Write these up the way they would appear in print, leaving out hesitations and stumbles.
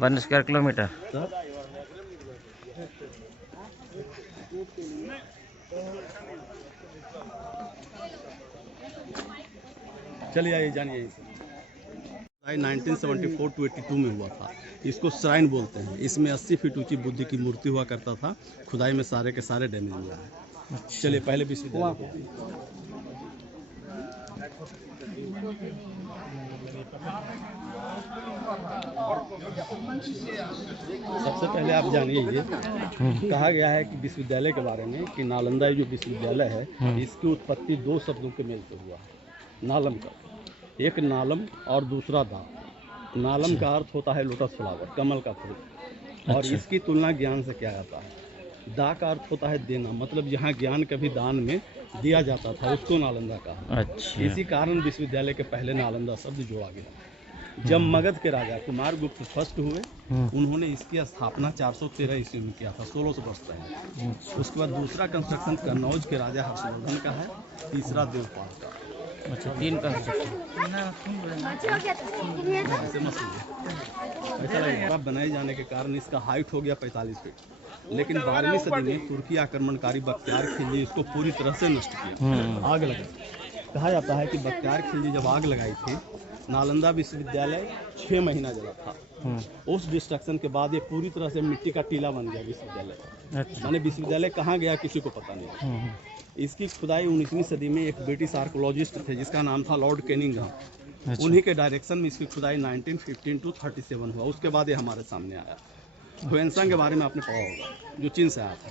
1 square kilometre. चलिए आइए जानिए। 1974 टू 82 में हुआ था। इसको श्राइन बोलते हैं। इसमें 80 फीट ऊंची बुद्ध की मूर्ति हुआ करता था। खुदाई में सारे के सारे डैमेज हुआ है। चलिए पहले विश्वविद्यालय सबसे पहले आप जानिए ये कहा गया है कि विश्वविद्यालय के बारे में कि नालंदा जो विश्वविद्यालय है इसकी उत्पत्ति दो शब्दों के मेल से हुआ है। नालम का एक नालम और दूसरा दा। नालम का अर्थ होता है लोटस फ्लावर, कमल का फूल, और इसकी तुलना ज्ञान से किया जाता है। दा का अर्थ होता है देना, मतलब यहाँ ज्ञान कभी दान में दिया जाता था उसको नालंदा कहा। इसी कारण विश्वविद्यालय के पहले नालंदा शब्द जोड़ा गया। जब मगध के राजा कुमारगुप्त फर्स्ट हुए उन्होंने इसकी स्थापना 413 ईस्वी में किया था, 1600 वर्ष पहले। उसके बाद दूसरा कंस्ट्रक्शन कन्नौज के राजा हर्षवर्धन का है, तीसरा देवपाल का। अच्छा, 3 कंस्ट्रक्शन ऐसा बनाए जाने के कारण इसका हाइट हो गया 45 फीट। लेकिन 12वीं सदी में तुर्की आक्रमणकारी बख्तियार खिलजी इसको पूरी तरह से नष्ट किया, आग लगाई। कहा जाता है कि बख्तियार खिलजी जब आग लगाई थी नालंदा विश्वविद्यालय 6 महीना जला था। उस डिस्ट्रक्शन के बाद ये पूरी तरह से मिट्टी का टीला बन गया विश्वविद्यालय। माने विश्वविद्यालय कहाँ गया किसी को पता नहीं। इसकी खुदाई 19वीं सदी में एक ब्रिटिश आर्कोलॉजिस्ट थे जिसका नाम था लॉर्ड कैनिंघम। उन्हीं के डायरेक्शन में इसकी खुदाई 1915 टू 37 हुआ। उसके बाद ये हमारे सामने आया। ह्वेनसांग के बारे में आपने पढ़ा होगा, जो चीन से आया था।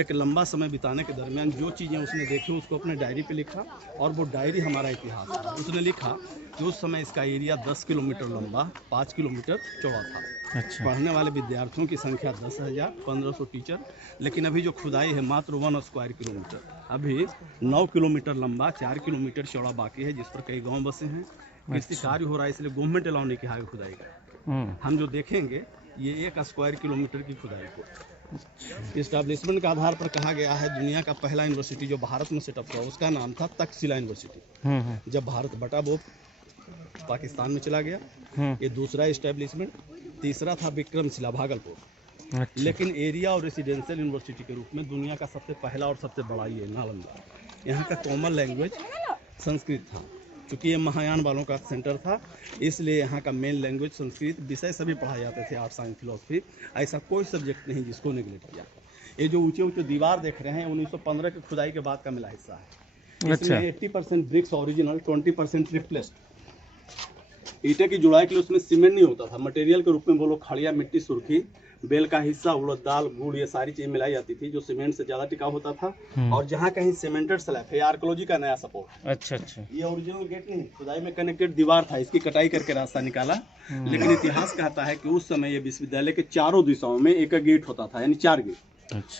एक लंबा समय बिताने के दरमियान जो चीज़ें उसने देखी उसको अपने डायरी पे लिखा, और वो डायरी हमारा इतिहास है। उसने लिखा कि उस समय इसका एरिया 10 किलोमीटर लंबा, 5 किलोमीटर चौड़ा था। पढ़ने वाले विद्यार्थियों की संख्या 10,000, 1500 टीचर। लेकिन अभी जो खुदाई है मात्र 1 स्क्वायर किलोमीटर, अभी 9 किलोमीटर लंबा, 4 किलोमीटर चौड़ा बाकी है, जिस पर कई गाँव बसे हैं। कृषि कार्य हो रहा है, इसलिए गवर्नमेंट अलाउ नहीं किया है खुदाई का। हम जो देखेंगे ये 1 स्क्वायर किलोमीटर की खुदाई को इस्टेब्लिशमेंट के आधार पर कहा गया है। दुनिया का पहला यूनिवर्सिटी जो भारत में सेटअप हुआ उसका नाम था तक्षशिला यूनिवर्सिटी। जब भारत बटा वो पाकिस्तान में चला गया। ये दूसरा इस्टेब्लिशमेंट। तीसरा था विक्रमशिला भागलपुर। लेकिन एरिया और रेसिडेंशियल यूनिवर्सिटी के रूप में दुनिया का सबसे पहला और सबसे बड़ा ये नालंदा। यहाँ का कॉमन लैंग्वेज संस्कृत था। चूँकि ये महायान वालों का सेंटर था इसलिए यहाँ का मेन लैंग्वेज संस्कृत। विषय सभी पढ़ाए जाते थे, आर्ट, साइंस, फिलोसफी। ऐसा कोई सब्जेक्ट नहीं जिसको नेगलेक्ट किया। ये जो ऊंचे ऊंचे दीवार देख रहे हैं 1915 की खुदाई के बाद का मिला हिस्सा है। इसमें 80% ब्रिक्स ओरिजिनल, 20% रिप्लेस्ड। ईंटें की जुड़ाई के लिए उसमें सीमेंट नहीं होता था। मटेरियल के रूप में वो लोग खड़िया, मिट्टी, सुर्खी, बेल का हिस्सा, उड़द दाल, गुड़, ये सारी चीज़ मिलाई जाती थी जो सीमेंट से ज़्यादा टिकाऊ होता था। और जहाँ कहीं सीमेंटेड स्लैब है, आर्कोलॉजी का नया सपोर्ट। अच्छा। ये ओरिजिनल गेट नहीं, खुदाई में कनेक्टेड दीवार था, इसकी कटाई करके रास्ता निकाला। लेकिन इतिहास कहता है कि उस समय ये विश्वविद्यालय के चारों दिशाओं में एक गेट होता था, यानी 4 गेट।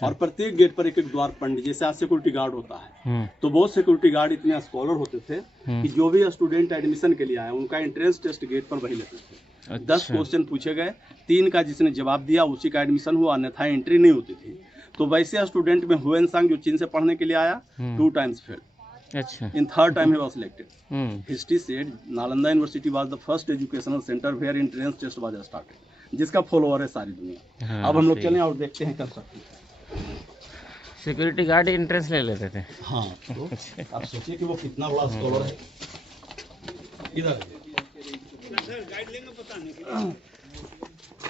और प्रत्येक गेट पर एक एक द्वार पंडित, जैसे आज सिक्योरिटी गार्ड होता है। तो वो सिक्योरिटी गार्ड इतने स्कॉलर होते थे कि जो भी स्टूडेंट एडमिशन के लिए आए उनका एंट्रेंस टेस्ट गेट पर वही लेते थे। 10 क्वेश्चन पूछे गए, 3 का जिसने जवाब दिया उसी का एडमिशन हुआ, अन्यथा एंट्री नहीं होती थी। तो वैसे स्टूडेंट में ह्वेनसांग जो चीन से पढ़ने के लिए आया 2 times fail. In 3rd time ही was selected. History said Nalanda university was the first educational centre where entrance test was started, जिसका फॉलोअर है सारी दुनिया। अब हम लोग चलें और देखते हैं कंस्ट्रक्शन। सिक्योरिटी गार्ड एंट्रेंस ले लेते थे। हाँ, तो आप सोचिए कि वो कितना बड़ा स्कॉलर है। इधर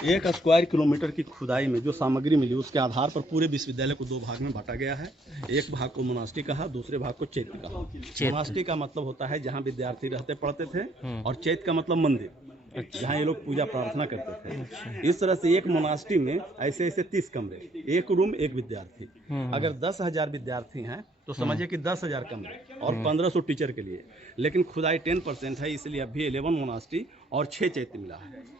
1 स्क्वायर किलोमीटर की खुदाई में जो सामग्री मिली उसके आधार पर पूरे विश्वविद्यालय को 2 भाग में बांटा गया है। एक भाग को मोनास्ट्री कहा, दूसरे भाग को चैत्य कहा। मोनास्ट्री का मतलब होता है जहाँ विद्यार्थी रहते पढ़ते थे, और चैत्य का मतलब मंदिर, जहाँ ये लोग पूजा प्रार्थना करते थे। इस तरह से एक मोनास्ट्री में ऐसे 30 कमरे, 1 रूम 1 विद्यार्थी। अगर 10,000 विद्यार्थी हैं तो समझिए कि 10,000 कमरे और 1500 टीचर के लिए। लेकिन खुदाई 10% है, इसलिए अभी 11 मोनास्ट्री और 6 चैत्य मिला है।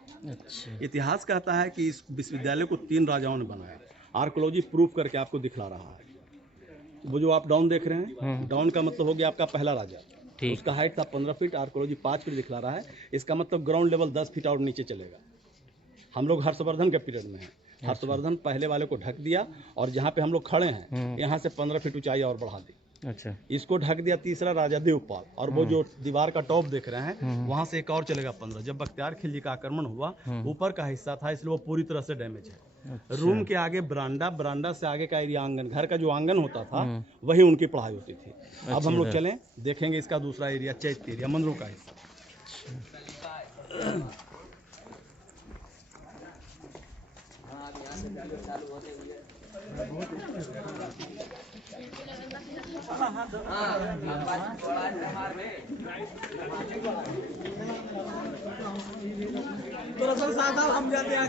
इतिहास कहता है कि इस विश्वविद्यालय को 3 राजाओं ने बनाया। आर्कोलॉजी प्रूफ करके आपको दिखला रहा है। वो जो आप डाउन देख रहे हैं, डाउन का मतलब हो गया आपका पहला राजा। उसका हाइट था 15 फीट, आर्कोलॉजी 5 फीट दिखला रहा है। इसका मतलब ग्राउंड लेवल 10 फीट और नीचे चलेगा। हम लोग हर्षवर्धन के पीरियड में हैं। हर्षवर्धन पहले वाले को ढक दिया और जहाँ पे हम लोग खड़े हैं यहाँ से 15 फीट ऊंचाई और बढ़ा दी। अच्छा। इसको ढक दिया तीसरा राजा देवपाल, और वो जो दीवार का टॉप देख रहे हैं वहां से एक और चलेगा 15। जब बख्तियार खिलजी का आक्रमण हुआ, ऊपर का हिस्सा था इसलिए वो पूरी तरह से डैमेज है। अच्छा। रूम के आगे बरांडा, बरांडा से आगे का एरिया आंगन, घर का जो आंगन होता था वही उनकी पढ़ाई होती थी। अब हम लोग चलें देखेंगे इसका दूसरा एरिया, चैत्य एरिया, मंदिरों का हिस्सा। हम जाते हैं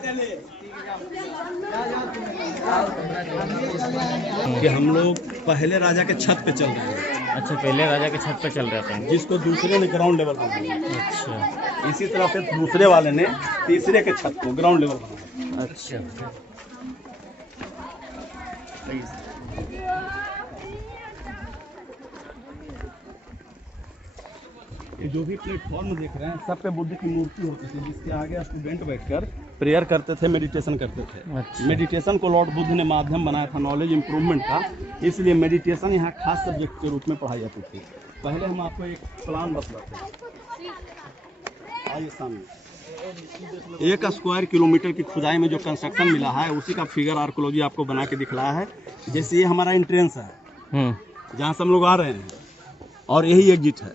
कि हम लोग पहले राजा के छत पे चल रहे हैं। अच्छा, पहले राजा के छत पे चल रहे थे, जिसको दूसरे ने ग्राउंड लेवल बनाया। अच्छा। इसी तरह से दूसरे वाले ने तीसरे के छत को ग्राउंड लेवल बनाया। अच्छा। ये जो भी प्लेटफॉर्म देख रहे हैं सब पे बुद्ध की मूर्ति होती थी, जिसके आगे स्टूडेंट बैठकर प्रेयर करते थे, मेडिटेशन करते थे। अच्छा। मेडिटेशन को लॉर्ड बुद्ध ने माध्यम बनाया था नॉलेज इंप्रूवमेंट का, इसलिए मेडिटेशन यहाँ खास सब्जेक्ट के रूप में पढ़ाई जाती थी। पहले हम आपको एक प्लान बतलाते हैं, आइए सामने। 1 स्क्वायर किलोमीटर की खुदाई में जो कंस्ट्रक्शन मिला है उसी का फिगर आर्कोलॉजी आपको बना के दिखलाया है। जैसे ये हमारा एंट्रेंस है जहाँ से हम लोग आ रहे हैं, और यही एग्जिट है।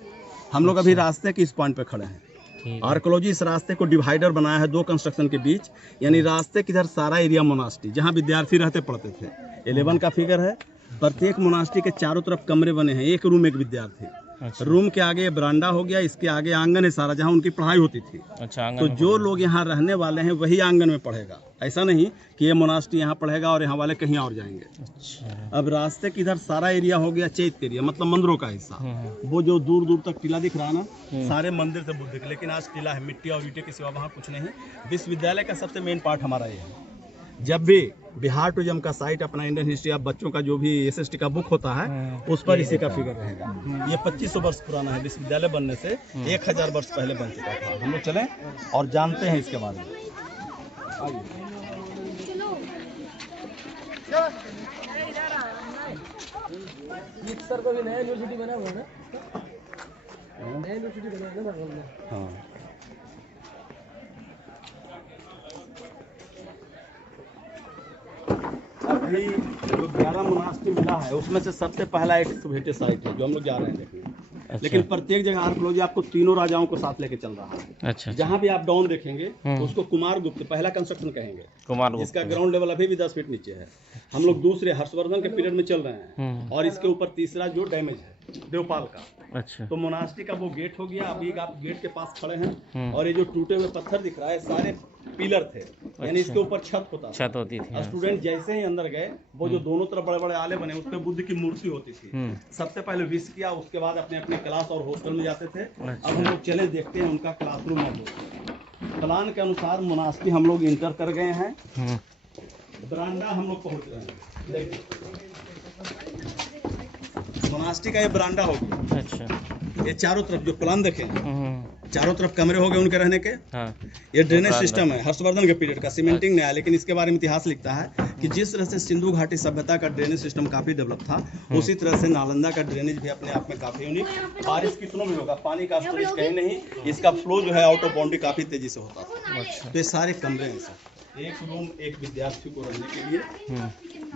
हम लोग अभी रास्ते के इस पॉइंट पे खड़े हैं। आर्कोलॉजी इस रास्ते को डिवाइडर बनाया है 2 कंस्ट्रक्शन के बीच, यानी रास्ते की इधर सारा एरिया मोनास्ट्री जहाँ विद्यार्थी रहते पढ़ते थे। 11 का फिगर है। प्रत्येक मोनास्ट्री के चारों तरफ कमरे बने हैं, एक रूम एक विद्यार्थी। अच्छा। रूम के आगे बरांडा हो गया, इसके आगे आंगन है सारा जहाँ उनकी पढ़ाई होती थी। अच्छा, आंगन तो में जो लोग यहाँ रहने वाले हैं वही आंगन में पढ़ेगा, ऐसा नहीं कि ये मोनास्ट्री यहाँ पढ़ेगा और यहाँ वाले कहीं और जाएंगे। अच्छा। अब रास्ते के इधर सारा एरिया हो गया चैत्य एरिया, मतलब मंदिरों का हिस्सा। वो जो दूर दूर तक टीला दिख रहा है ना, सारे मंदिर से बुद्ध के, लेकिन आज टीला है मिट्टी और ईंटे के सिवा वहाँ कुछ नहीं। विश्वविद्यालय का सबसे मेन पार्ट हमारा ये है। जब भी बिहार टूरिज्म का साइट अपना इंडियन हिस्ट्री ऑफ बच्चों का जो भी एसएसटी का बुक होता है उस पर इसी का फिगर रहेगा। ये 2500 वर्ष पुराना है, विश्वविद्यालय बनने से 1000 वर्ष पहले बन चुका था। हम लोग चलें और जानते हैं इसके बारे में। सर को भी नया यूनिवर्सिटी बना हुआ है ना, नया यूनिवर्सिटी बना है ना। हाँ, अभी जो 11 मोनास्ट्री मिला है उसमें से सबसे पहला एक सुभेटे साइट है जो हम लोग जा रहे हैं देखने। अच्छा। लेकिन प्रत्येक जगह आर्कोलॉजी आपको तीनों राजाओं को साथ लेके चल रहा है। अच्छा। जहाँ भी आप डाउन देखेंगे उसको कुमार गुप्त पहला कंस्ट्रक्शन कहेंगे, कुमार गुप्त, जिसका ग्राउंड लेवल अभी भी 10 फीट नीचे है। हम लोग दूसरे हर्षवर्धन के पीरियड में चल रहे हैं, और इसके ऊपर तीसरा जो डैमेज है देवपाल का। अच्छा। तो मोनास्ट्री का वो गेट हो गया। अभी आप गेट के पास खड़े हैं, और ये जो टूटे हुए पत्थर दिख रहा है सारे पिलर थे, यानी इसके ऊपर छत होता था। छत होती थी। स्टूडेंट जैसे ही अंदर गए, वो जो दोनों तरफ बड़े बड़े आले बने उस पर बुद्ध की मूर्ति होती थी। सबसे पहले विश किया, उसके बाद अपने अपने क्लास और हॉस्टल में जाते थे। अब हम लोग चले देखते हैं उनका क्लासरूम है। प्लान के अनुसार मोनास्ट्री हम लोग इंटर कर गए हैं। बरांडा हम लोग पहुंच रहे हैं। देखिए मोनास्ट्री का ये बरांडा हो गया। अच्छा। ये चारों तरफ जो प्लान देखे चारों तरफ कमरे हो गए उनके रहने के। हाँ। ये ड्रेनेज सिस्टम है हर्षवर्धन के पीरियड का, सीमेंटिंग नहीं है, लेकिन इसके बारे में इतिहास लिखता है कि जिस तरह से सिंधु घाटी सभ्यता का ड्रेनेज सिस्टम काफी डेवलप था, उसी तरह से नालंदा का ड्रेनेज भी अपने आप में काफी यूनिक। बारिश कितनों में होगा, पानी का स्टोरेज कहीं नहीं, इसका फ्लो जो है आउट ऑफ बाउंड्री काफी तेजी से होता था। अच्छा। तो ये सारे कमरे हैं सर, एक रूम एक विद्यार्थी को रहने के लिए।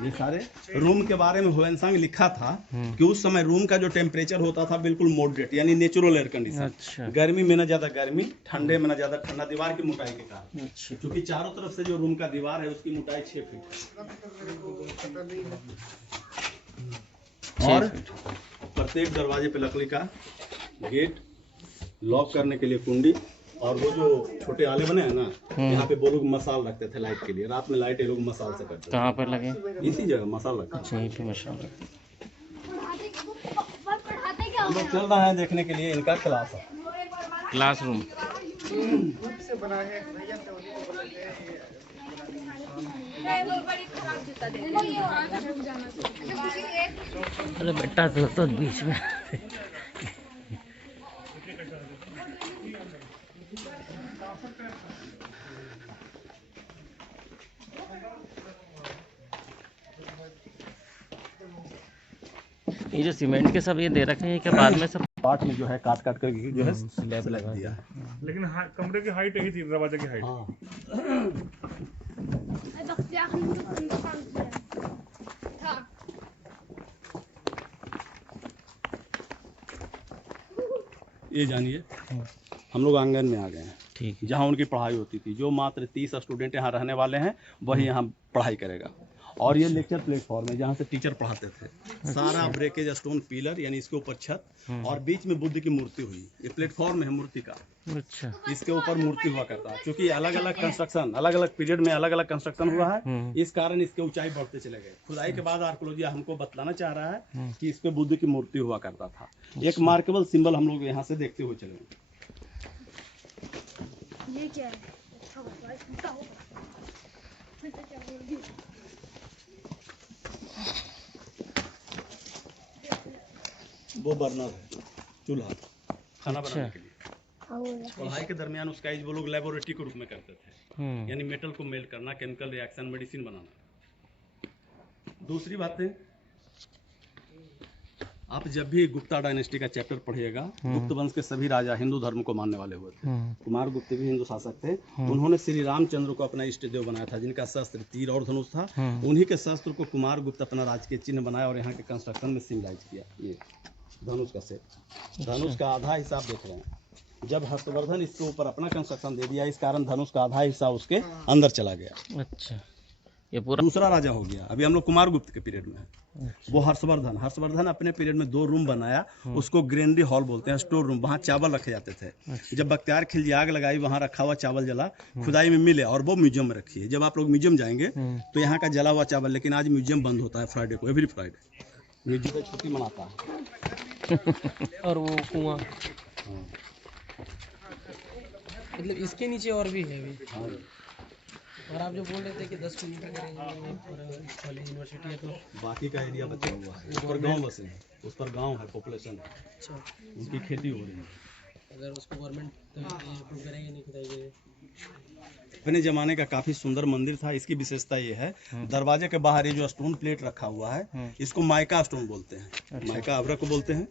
ये सारे रूम के बारे में हुएनसांग लिखा था कि उस समय रूम का जो टेम्परेचर होता था बिल्कुल मॉडरेट, यानी नेचुरल एयर कंडीशन। अच्छा। गर्मी में ना ज्यादा गर्मी, ठंडे में ना ज्यादा ठंडा, दीवार की मोटाई के कारण। अच्छा। क्योंकि चारों तरफ से जो रूम का दीवार है उसकी मोटाई 6 फीट है, और प्रत्येक दरवाजे पे लकड़ी का गेट, लॉक करने के लिए कुंडी, और वो जो छोटे आले बने हैं ना, यहाँ पे वो लोग मसाल रखते थे लाइट के लिए। रात में लाइट ये लोग मसाल से करते थे। कहाँ पर लगे? इसी जगह मसाल रखते अच्छा, यहीं पे मसाला। हम लोग चल रहे हैं देखने के लिए इनका क्लास है। क्लासरूम। अरे बेटा तो बीच में ये जो सीमेंट के सब ये दे रखे हैं क्या बाद में सब पार्ट में जो है काट काट करके जो है स्लैब लगा दिया है। लेकिन कमरे की हाइट यही थी, दरवाजे की हाइट। हाँ ये जानिए हम लोग आंगन में आ गए हैं, ठीक है। जहाँ उनकी पढ़ाई होती थी। जो मात्र 30 स्टूडेंट यहाँ रहने वाले हैं वही यहाँ पढ़ाई करेगा। और ये लेक्चर प्लेटफॉर्म है जहाँ से टीचर पढ़ाते थे। सारा ब्रेकेज स्टोन पिलर यानी इसके ऊपर छत और बीच में बुद्ध की मूर्ति हुई। ये प्लेटफॉर्म है मूर्ति का, अच्छा इसके ऊपर मूर्ति हुआ करता है। क्योंकि अलग अलग कंस्ट्रक्शन अलग अलग पीरियड में अलग अलग कंस्ट्रक्शन हुआ है, इस कारण इसके ऊंचाई बढ़ते चले गए। खुदाई के बाद आर्कोलॉजी हमको बतलाना चाह रहा है कि इस पे बुद्ध की मूर्ति हुआ करता था। एक मार्केबल सिंबल हम लोग यहाँ से देखते हुए चलेंगे। ये क्या है? वो बर्नर है, चूल्हा, खाना बनाने के लिए। हाँ, पढ़ाई के दरमियान उसका यूज वो लोग लेबोरेटरी के रूप में करते थे, यानी मेटल को मेल्ट करना, केमिकल रिएक्शन, मेडिसिन बनाना। दूसरी बातें, आप जब भी गुप्ता डायनेस्टी का चैप्टर पढ़िएगा, गुप्त वंश के सभी राजा हिंदू धर्म को मानने वाले हुए थे। कुमार गुप्त भी हिंदू शासक थे। उन्होंने श्री रामचंद्र को अपना इष्ट देव बनाया था, जिनका शस्त्र तीर और धनुष था। उन्हीं के शस्त्र को कुमार गुप्त अपना राजकीय चिन्ह बनाया और यहाँ के कंस्ट्रक्शन में सिम्बलाइज किया। ये धनुष का सेट, धनुष का आधा हिस्सा आप देख रहे हैं। जब हर्षवर्धन इसके ऊपर अपना कंस्ट्रक्शन दे दिया, इस कारण धनुष का आधा हिस्सा उसके अंदर चला गया। अच्छा, ये पूरा दूसरा राजा हो गया। अभी हम लोग कुमार गुप्त के पीरियड में है। वो हर्षवर्धन अपने पीरियड में 2 रूम बनाया, उसको ग्रेनरी हॉल बोलते हैं, स्टोर रूम। वहाँ चावल रखे जाते थे। जब बख्तियार खिलजी आग लगाई, वहाँ रखा हुआ चावल जला, खुदाई में मिले और वो म्यूजियम में रखी है। जब आप लोग म्यूजियम जाएंगे तो यहाँ का जला हुआ चावल, लेकिन आज म्यूजियम बंद होता है फ्राइडे को, एवरी फ्राइडे म्यूजियम की छुट्टी मनाता है। और वो कुआं मतलब इसके नीचे और भी है अभी। और आप जो बोल रहे थे कि 10 किलोमीटर करेंगे कॉलेज यूनिवर्सिटी है, तो बाकी का एरिया बचा हुआ है, उस पर गाँव बसे हैं, उस पर गाँव है, पॉपुलेशन है, अच्छा उनकी खेती हो रही है। अगर उसको गवर्नमेंट अप्रूव करेंगे नहीं खुदाई के। अपने जमाने का काफी सुंदर मंदिर था। इसकी विशेषता ये है, दरवाजे के बाहर ये जो स्टोन प्लेट रखा हुआ है, इसको माइका स्टोन बोलते हैं। माइका अभ्रक को बोलते हैं।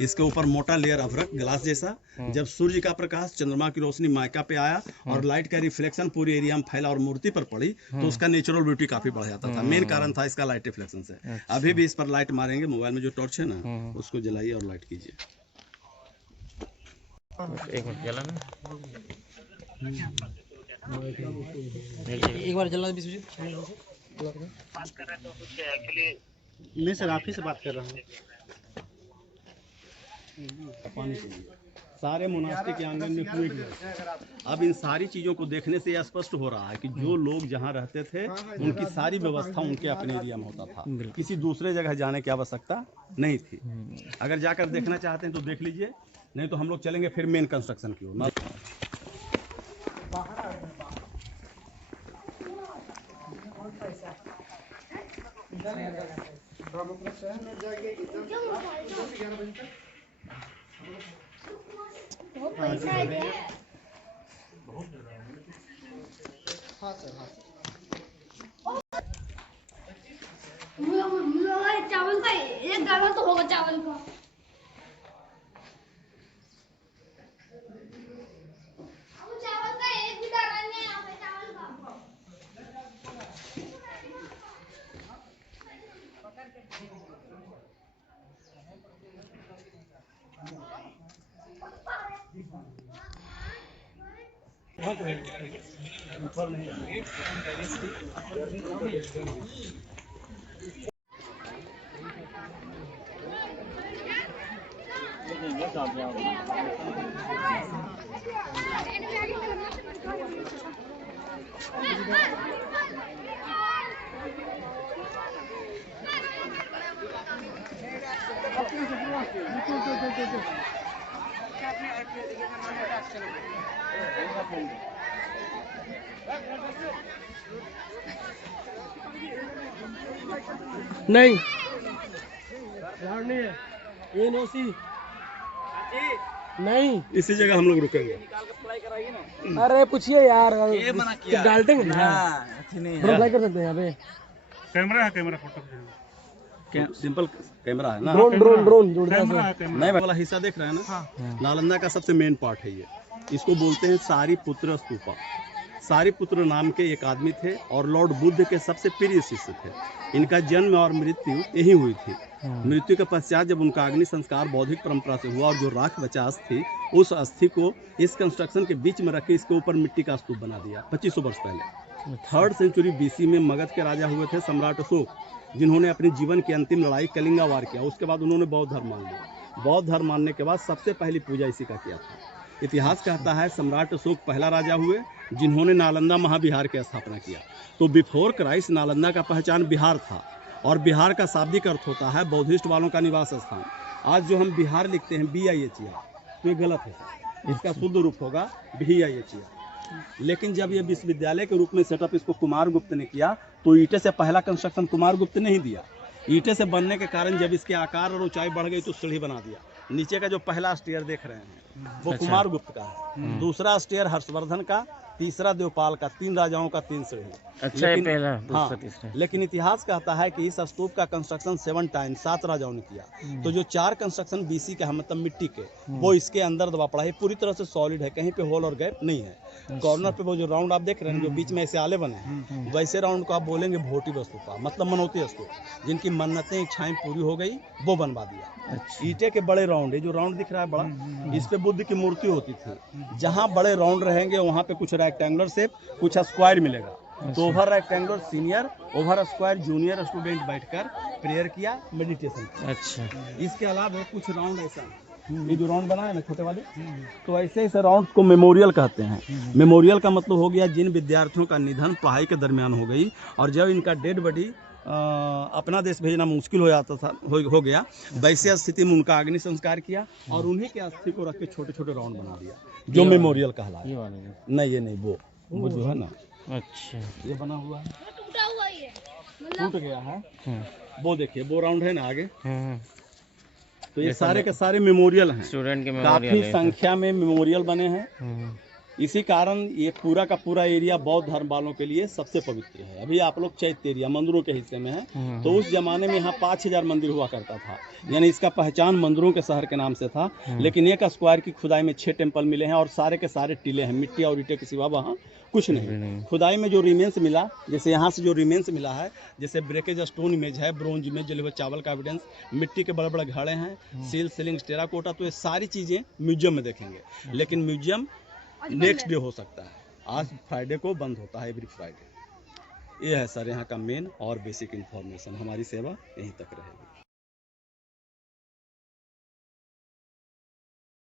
इसके ऊपर मोटा लेयर अभ्रक, ग्लास जैसा। जब सूर्य का प्रकाश, चंद्रमा की रोशनी माइका पे आया और लाइट का रिफ्लेक्शन पूरी एरिया में फैला और मूर्ति पर पड़ी, तो उसका नेचुरल ब्यूटी काफी बढ़ जाता था। मेन कारण था इसका लाइट रिफ्लेक्शन से। अभी भी इस पर लाइट मारेंगे, मोबाइल में जो टॉर्च है ना, उसको जलाइए और लाइट कीजिए। एक मिनट जला ना, एक बार जल्दी नहीं सर, आप ही से बात कर रहा हूँ। पानी के लिए सारे मोनास्टिक के आंगन में कुएं भी है। अब इन सारी चीज़ों को देखने से यह स्पष्ट हो रहा है कि जो लोग जहाँ रहते थे, उनकी सारी व्यवस्था उनके अपने एरिया में होता था। किसी दूसरे जगह जाने की आवश्यकता नहीं थी। अगर जाकर देखना चाहते हैं तो देख लीजिए, नहीं तो हम लोग चलेंगे फिर मेन कंस्ट्रक्शन की ओर। चावल का एक गाला तो होगा चावल का। चावल का एक भी दाना नहीं है यहाँ पे चावल का। नहीं यार नहीं है ये नोसी नहीं। इसी जगह हम लोग रुकेंगे। अरे पूछिए यार, डालते हैं अप्लाई कर सकते हैं यहाँ पे। कैमरा है, कैमरा फोटो सिंपल कैमरा है ना, ड्रोन जुड़ता है कैमरा है, कैमरा। नए वाला हिस्सा देख रहे हैं ना, नालंदा का सबसे मेन पार्ट है ये। इसको बोलते हैं सारीपुत्र स्तूपा। सारीपुत्र नाम के एक आदमी थे और लॉर्ड बुद्ध के सबसे प्रिय शिष्य थे। इनका जन्म और मृत्यु यही हुई थी। मृत्यु के पश्चात जब उनका अग्नि संस्कार बौद्धिक परंपरा से हुआ और जो राख बचा अस्थि, उस अस्थि को इस कंस्ट्रक्शन के बीच में रख के इसके ऊपर मिट्टी का स्तूप बना दिया 2500 वर्ष पहले। 3rd सेंचुरी BC में मगध के राजा हुए थे सम्राट अशोक, जिन्होंने अपने जीवन की अंतिम लड़ाई कलिंगा वार किया। उसके बाद उन्होंने बौद्ध धर्म मान लिया। बौद्ध धर्म मानने के बाद सबसे पहली पूजा इसी का किया था। इतिहास कहता है सम्राट अशोक पहला राजा हुए जिन्होंने नालंदा महाविहार की स्थापना किया। तो बिफोर क्राइस्ट नालंदा का पहचान बिहार था, और बिहार का शाब्दिक अर्थ होता है बौद्धिस्ट वालों का निवास स्थान। आज जो हम बिहार लिखते हैं BIHR, तो ये गलत है। इसका शुद्ध रूप होगा BIHR। लेकिन जब ये विश्वविद्यालय के रूप में सेटअप इसको कुमार गुप्त ने किया, तो ईंटे से पहला कंस्ट्रक्शन कुमार गुप्त ने ही दिया। ईंटे से बनने के कारण जब इसके आकार और ऊंचाई बढ़ गई तो सीढ़ी बना दिया। नीचे का जो पहला स्टेयर देख रहे हैं वो कुमार गुप्त का है, दूसरा स्टेयर हर्षवर्धन का, तीसरा देवपाल का। 3 राजाओं का 3 सीढ़ी। अच्छा, ये पहला, दूसरा, हाँ, तीसरा। लेकिन इतिहास कहता है कि इस स्तूप का कंस्ट्रक्शन 7 टाइम्स 7 राजाओं ने किया। तो जो 4 कंस्ट्रक्शन BC के हैं, मतलब मिट्टी के, वो इसके अंदर दबा पड़ा है। पूरी तरह से सॉलिड है, कहीं पे होल और गैप नहीं है। कॉर्नर पे वो जो राउंड आप देख रहे हैं, जो बीच में ऐसे आले बने हैं, वैसे राउंड को आप बोलेंगे भोटिव स्तूपा, मतलब मनौती स्तूप। जिनकी मन्नतें इच्छाएं पूरी हो गई वो बनवा दिया। ईंटे के बड़े राउंड है, जो राउंड दिख रहा है बड़ा, इस पे बुद्ध की मूर्ति होती थी। जहाँ बड़े राउंड रहेंगे वहाँ पे कुछ रेक्टेंगुलर शेप, कुछ स्क्वायर मिलेगा। तो over rectangular senior, over square junior student बैठकर प्रेयर किया, मेडिटेशन किया। अच्छा, इसके अलावा कुछ राउंड ऐसा, ये जो राउंड बना है ना छोटे वाले, तो ऐसे ऐसे राउंड को मेमोरियल कहते हैं। मेमोरियल का मतलब हो गया जिन विद्यार्थियों का निधन पढ़ाई के दरमियान हो गई और जब इनका डेड बॉडी अपना देश भेजना मुश्किल हो जाता था, हो गया, वैसे स्थिति में उनका अग्नि संस्कार किया और उन्हीं के अस्थि को रख के छोटे छोटे राउंड बना दिया, जो मेमोरियल कहलाया। ये वाला जो। नहीं, ये नहीं, वो जो है ना, अच्छा, ये बना हुआ है, टूटा हुआ ही है टूट गया है। वो देखिए, वो राउंड है ना आगे, तो ये सारे के सारे मेमोरियल हैं। स्टूडेंट के काफी संख्या में मेमोरियल बने हैं। इसी कारण ये पूरा का पूरा एरिया बौद्ध धर्म वालों के लिए सबसे पवित्र है। अभी आप लोग चैत्य एरिया मंदिरों के हिस्से में हैं, तो उस जमाने में यहाँ 5000 मंदिर हुआ करता था, यानी इसका पहचान मंदिरों के शहर के नाम से था। लेकिन 1 स्क्वायर की खुदाई में 6 टेम्पल मिले हैं और सारे के सारे टीले हैं, मिट्टी और ईंटे के सिवा वहाँ कुछ नहीं। खुदाई में जो रिमेंस मिला, जैसे यहाँ से जो रिमेंस मिला है, जैसे ब्रेकेज स्टोन इमेज है, ब्रोंज इमेज, जले हुए चावल का एविडेंस, मिट्टी के बड़े बड़े घड़े हैं, सील सीलिंग टेराकोटा, तो ये सारी चीज़ें म्यूजियम में देखेंगे। लेकिन म्यूजियम नेक्स्ट डे हो सकता है, आज फ्राइडे को बंद होता है, एवरी फ्राइडे। ये है सर यहाँ का मेन और बेसिक इन्फॉर्मेशन। हमारी सेवा यहीं तक रहेगी।